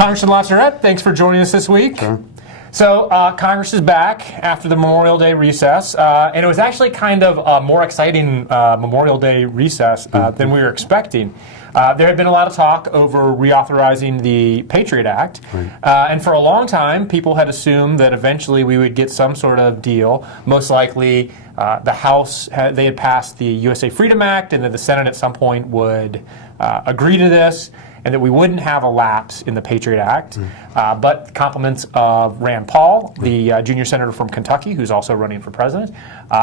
Congressman LaTourette, thanks for joining us this week. Sure. So Congress is back after the Memorial Day recess, and it was actually kind of a more exciting Memorial Day recess than we were expecting. There had been a lot of talk over reauthorizing the Patriot Act, and for a long time, people had assumed that eventually we would get some sort of deal. Most likely, the House they had passed the USA Freedom Act, and that the Senate at some point would agree to this, and that we wouldn't have a lapse in the Patriot Act. But compliments of Rand Paul, the junior senator from Kentucky, who's also running for president,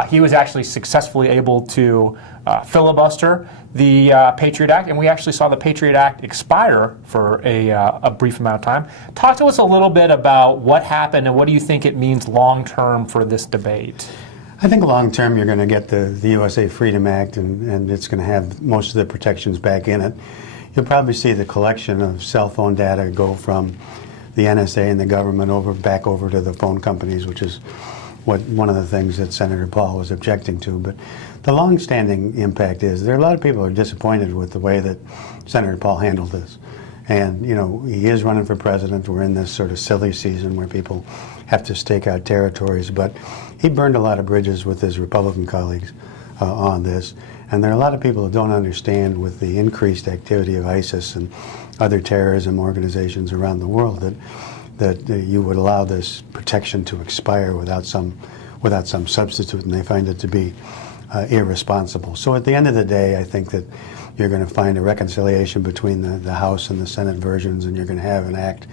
he was actually successfully able to filibuster the Patriot Act, and we actually saw the Patriot Act expire for a brief amount of time. Talk to us a little bit about what happened and what do you think it means long-term for this debate? I think long-term you're going to get the USA Freedom Act, and it's going to have most of the protections back in it. You'll probably see the collection of cell phone data go from the NSA and the government back over to the phone companies, which is one of the things that Senator Paul was objecting to. But the long-standing impact is there are a lot of people who are disappointed with the way that Senator Paul handled this. And, you know, he is running for president. We're in this sort of silly season where people have to stake out territories. But he burned a lot of bridges with his Republican colleagues on this. And there are a lot of people who don't understand, with the increased activity of ISIS and other terrorism organizations around the world, that you would allow this protection to expire without some substitute, and they find it to be irresponsible. So at the end of the day, I think that you're going to find a reconciliation between the House and the Senate versions, and you're going to have an act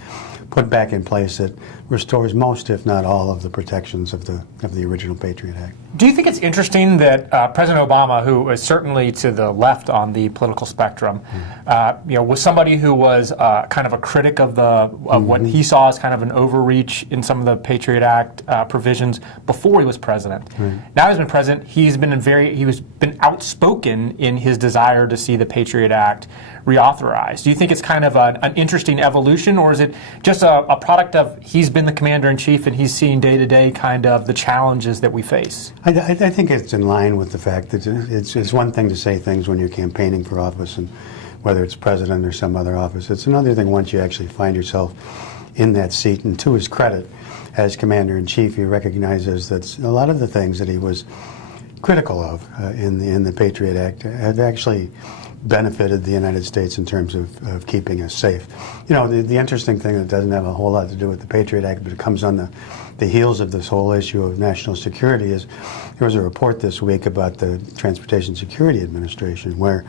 put back in place that restores most, if not all, of the protections of the original Patriot Act. Do you think it's interesting that President Obama, who is certainly to the left on the political spectrum, was somebody who was kind of a critic of what he saw as kind of an overreach in some of the Patriot Act provisions before he was president? Now he's been president. He's been outspoken in his desire to see the Patriot Act reauthorized. Do you think it's kind of an interesting evolution, or is it just a product of he's been the commander-in-chief and he's seeing day-to-day kind of the challenges that we face? I think it's in line with the fact that it's one thing to say things when you're campaigning for office, and whether it's president or some other office. It's another thing once you actually find yourself in that seat. And to his credit, as commander-in-chief, he recognizes that a lot of the things that he was critical of in the Patriot Act have actually benefited the United States in terms of keeping us safe. You know, the interesting thing that doesn't have a whole lot to do with the Patriot Act, but it comes on the heels of this whole issue of national security, is there was a report this week about the Transportation Security Administration where,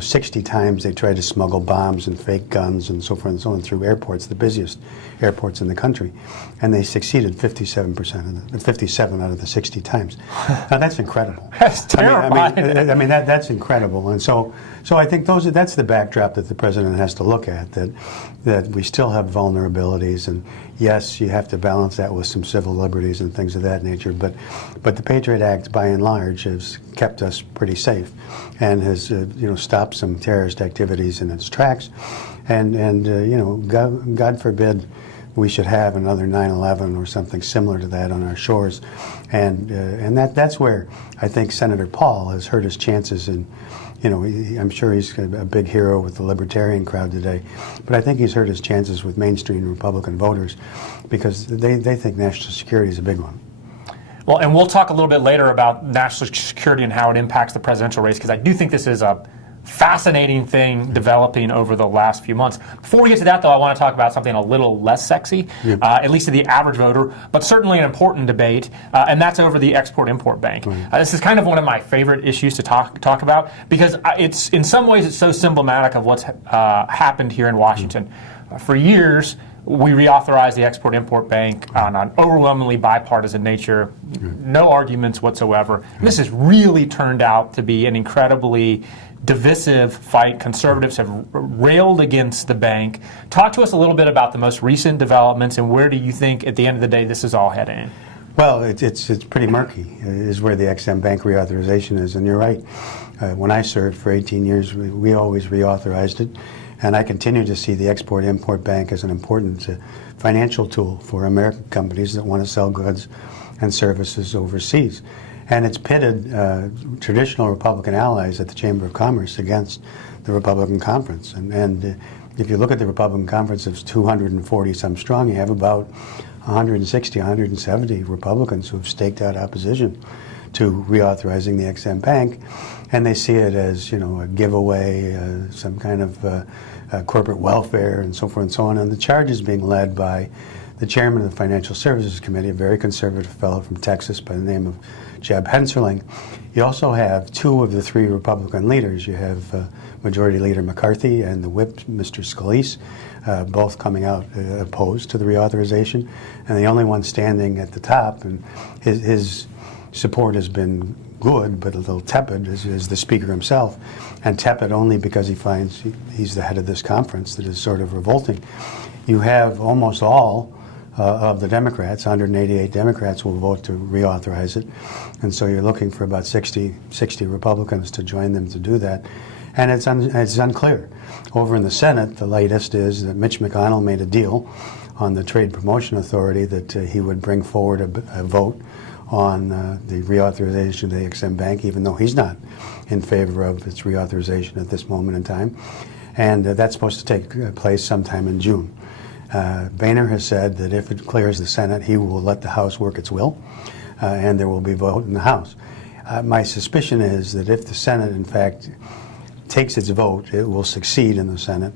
60 times they tried to smuggle bombs and fake guns and so forth and so on through airports, the busiest airports in the country, and they succeeded 57 out of the 60 times. Now that's incredible. That's terrifying. I mean that's incredible, and so I think that's the backdrop that the president has to look at, that we still have vulnerabilities, and yes, you have to balance that with some civil liberties and things of that nature, but the Patriot Act by and large has kept us pretty safe and has stopped some terrorist activities in its tracks, and God forbid we should have another 9/11 or something similar to that on our shores, and that's where I think Senator Paul has hurt his chances in. I'm sure he's a big hero with the libertarian crowd today, but I think he's hurt his chances with mainstream Republican voters because they think national security is a big one. Well, and we'll talk a little bit later about national security and how it impacts the presidential race, because I do think this is a fascinating thing developing over the last few months. Before we get to that, though, I want to talk about something a little less sexy, at least to the average voter, but certainly an important debate, and that's over the Export-Import Bank. This is kind of one of my favorite issues to talk about, because it's in some ways it's so symptomatic of what's happened here in Washington. For years, we reauthorized the Export-Import Bank on an overwhelmingly bipartisan nature, no arguments whatsoever. This has really turned out to be an incredibly divisive fight. Conservatives have railed against the bank. Talk to us a little bit about the most recent developments, and where do you think, at the end of the day, this is all heading? Well, it's pretty murky, is where the XM Bank reauthorization is, and you're right. When I served for 18 years, we always reauthorized it. And I continue to see the Export-Import Bank as an important financial tool for American companies that want to sell goods and services overseas. And it's pitted traditional Republican allies at the Chamber of Commerce against the Republican conference. And if you look at the Republican conference, it's 240 some strong. You have about 160, 170 Republicans who have staked out opposition to reauthorizing the XM Bank, and they see it as, you know, a giveaway, some kind of corporate welfare, and so forth and so on. And the charge is being led by the chairman of the Financial Services Committee, a very conservative fellow from Texas by the name of Jeb Hensarling. You also have two of the three Republican leaders. You have Majority Leader McCarthy and the whip, Mr. Scalise, both coming out opposed to the reauthorization. And the only one standing at the top, and his support has been good, but a little tepid, is the Speaker himself. And tepid only because he finds he's the head of this conference that is sort of revolting. You have almost all of the Democrats, 188 Democrats, will vote to reauthorize it. And so you're looking for about 60 Republicans to join them to do that. And it's unclear. Over in the Senate, the latest is that Mitch McConnell made a deal on the Trade Promotion Authority that he would bring forward a vote on the reauthorization of the XM Bank, even though he's not in favor of its reauthorization at this moment in time. And that's supposed to take place sometime in June. Boehner has said that if it clears the Senate, he will let the House work its will, and there will be a vote in the House. My suspicion is that if the Senate, in fact, takes its vote, it will succeed in the Senate.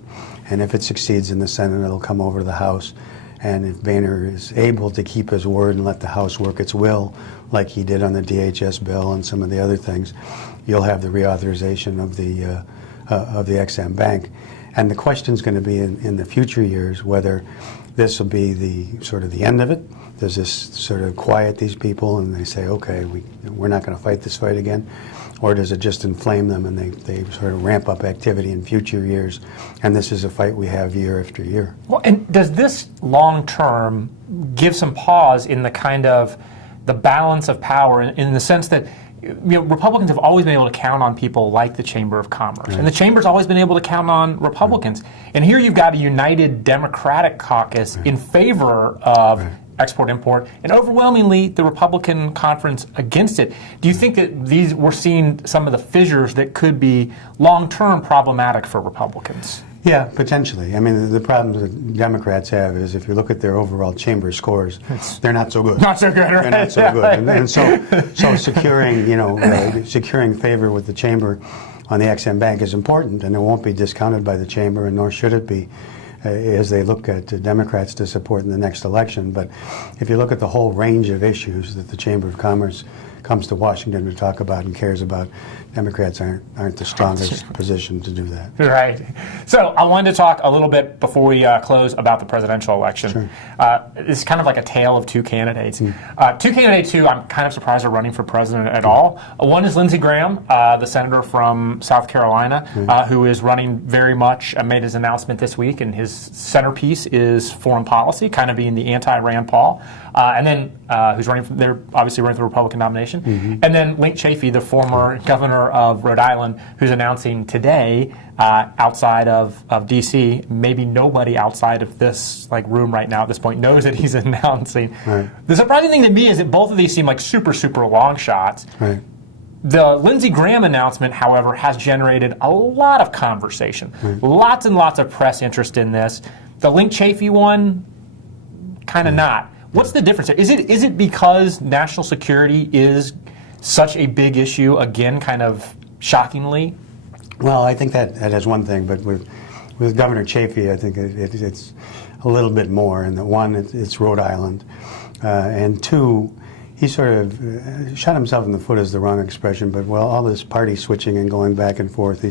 And if it succeeds in the Senate, it'll come over to the House. And if Boehner is able to keep his word and let the House work its will, like he did on the DHS bill and some of the other things, you'll have the reauthorization of the XM Bank. And the question is going to be in the future years whether this will be the sort of the end of it. Does this sort of quiet these people and they say, okay, we're not going to fight this fight again? Or does it just inflame them and they sort of ramp up activity in future years? And this is a fight we have year after year. Well, and does this long term give some pause in the kind of the balance of power in the sense that, you know, Republicans have always been able to count on people like the Chamber of Commerce. Right. And the Chamber's always been able to count on Republicans. Right. And here you've got a united Democratic caucus in favor of export-import, and overwhelmingly the Republican conference against it. Do you think that we're seeing some of the fissures that could be long-term problematic for Republicans? Yeah, potentially. I mean, the problem that Democrats have is if you look at their overall chamber scores, they're not so good. Not so good, right? They're not so good. And so securing, you know, securing favor with the chamber on the XM Bank is important, and it won't be discounted by the chamber, and nor should it be, as they look at Democrats to support in the next election. But if you look at the whole range of issues that the Chamber of Commerce comes to Washington to talk about and cares about, Democrats aren't the strongest position to do that. Right. So I wanted to talk a little bit before we close about the presidential election. Sure. It's kind of like a tale of two candidates. Two candidates who I'm kind of surprised are running for president at all. One is Lindsey Graham, the senator from South Carolina, who is running very much, made his announcement this week, and his centerpiece is foreign policy, kind of being the anti-Rand Paul. And then who's running, they're obviously running for the Republican nomination. And then Link Chafee, the former governor of Rhode Island, who's announcing today outside of D.C., maybe nobody outside of this room right now at this point knows that he's announcing. Right. The surprising thing to me is that both of these seem like super, super long shots. Right. The Lindsey Graham announcement, however, has generated a lot of conversation. Lots and lots of press interest in this. The Link Chafee one, kind of not. What's the difference? Is it because national security is such a big issue, again, kind of shockingly? Well, I think that has one thing, but with Governor Chafee, I think it's a little bit more. And that one, it's Rhode Island, and two, he sort of shot himself in the foot is the wrong expression, but all this party switching and going back and forth,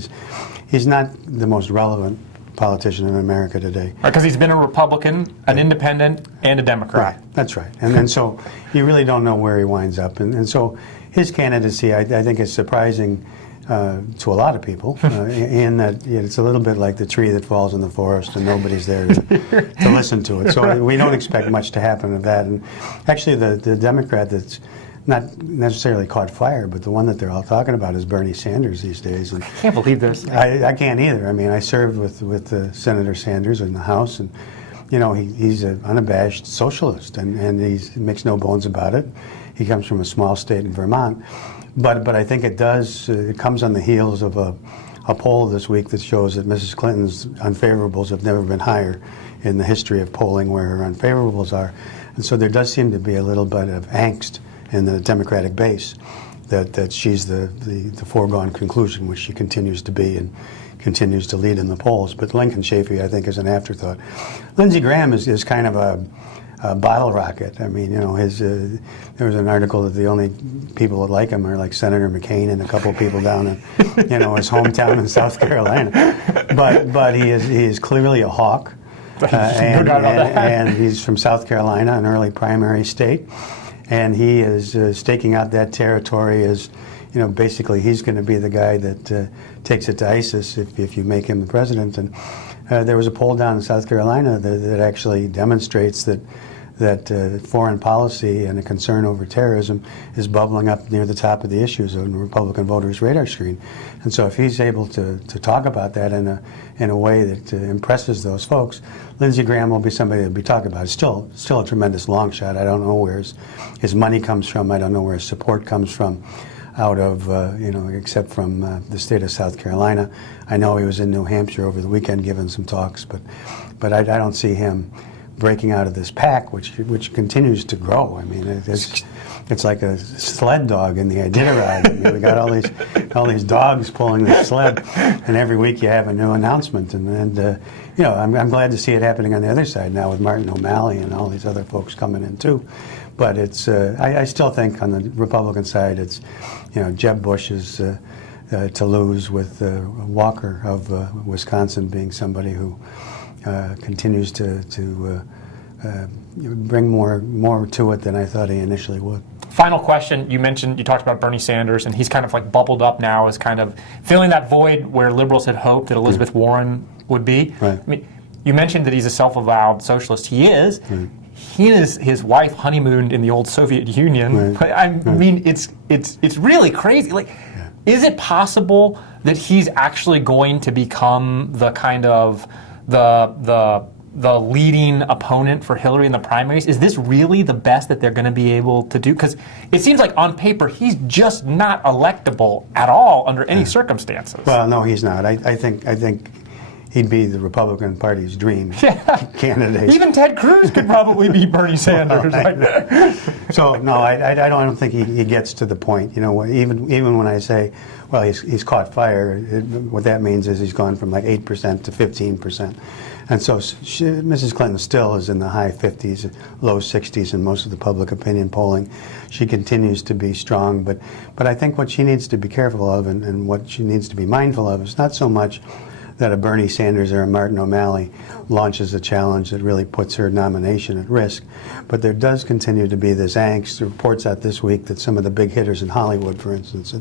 he's not the most relevant politician in America today. Because he's been a Republican, an independent, and a Democrat. Right, that's right. And so you really don't know where he winds up. And so his candidacy, I think, is surprising to a lot of people in that it's a little bit like the tree that falls in the forest and nobody's there to listen to it. So we don't expect much to happen of that. And actually the Democrat that's not necessarily caught fire, but the one that they're all talking about is Bernie Sanders these days. And I can't believe this. I can't either. I mean, I served with Senator Sanders in the House, and he's an unabashed socialist, and he makes no bones about it. He comes from a small state in Vermont. But I think it does. It comes on the heels of a poll this week that shows that Mrs. Clinton's unfavorables have never been higher in the history of polling where her unfavorables are. And so there does seem to be a little bit of angst in the Democratic base that she's the foregone conclusion, which she continues to be and continues to lead in the polls. But Lincoln Chafee, I think, is an afterthought. Lindsey Graham is kind of a bottle rocket. I mean, there was an article that the only people that like him are like Senator McCain and a couple of people down in, his hometown in South Carolina. But he is clearly a hawk. And he's from South Carolina, an early primary state, and he is staking out that territory as, basically he's going to be the guy that takes it to ISIS if you make him the president. And there was a poll down in South Carolina that actually demonstrates that foreign policy and a concern over terrorism is bubbling up near the top of the issues on the Republican voters' radar screen. And so if he's able to talk about that in a way that impresses those folks, Lindsey Graham will be somebody to be talked about. It's still a tremendous long shot. I don't know where his money comes from. I don't know where his support comes from out of, except from the state of South Carolina. I know he was in New Hampshire over the weekend giving some talks, but I don't see him breaking out of this pack, which continues to grow. I mean, it's like a sled dog in the Iditarod. I mean, we got all these dogs pulling the sled, and every week you have a new announcement. And I'm glad to see it happening on the other side now with Martin O'Malley and all these other folks coming in too. But it's I still think on the Republican side, it's Jeb Bush is to lose, with Walker of Wisconsin being somebody who continues to bring more to it than I thought he initially would. Final question. You talked about Bernie Sanders, and he's kind of like bubbled up now as kind of filling that void where liberals had hoped that Elizabeth Warren would be. Right. I mean, you mentioned that he's a self-avowed socialist. He is. Right. His wife honeymooned in the old Soviet Union. Right. I mean, it's really crazy. Like, is it possible that he's actually going to become the kind of the leading opponent for Hillary in the primaries? Is this really the best that they're going to be able to do? Because it seems like on paper he's just not electable at all under any circumstances. Well, no, he's not. I think he'd be the Republican Party's dream candidate. Even Ted Cruz could probably be Bernie Sanders. So no, I don't think he gets to the point. Even when I say, well, he's caught fire, what that means is he's gone from like 8% to 15%. And so Mrs. Clinton still is in the high 50s, low 60s in most of the public opinion polling. She continues to be strong, but I think what she needs to be careful of and what she needs to be mindful of is not so much that a Bernie Sanders or a Martin O'Malley launches a challenge that really puts her nomination at risk. But there does continue to be this angst. Reports out this week that some of the big hitters in Hollywood, for instance,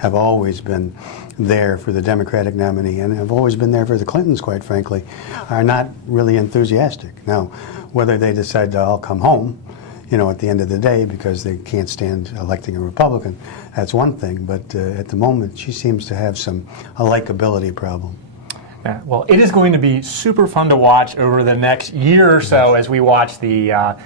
have always been there for the Democratic nominee and have always been there for the Clintons, quite frankly, are not really enthusiastic. Now, whether they decide to all come home, at the end of the day because they can't stand electing a Republican, that's one thing. But at the moment, she seems to have a likability problem. Yeah, well, it is going to be super fun to watch over the next year or so as we watch the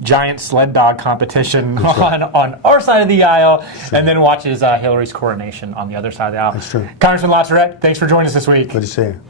giant sled dog competition on our side of the aisle, and then watches Hillary's coronation on the other side of the aisle. That's true. Congressman LaTourette, thanks for joining us this week. Good to see you.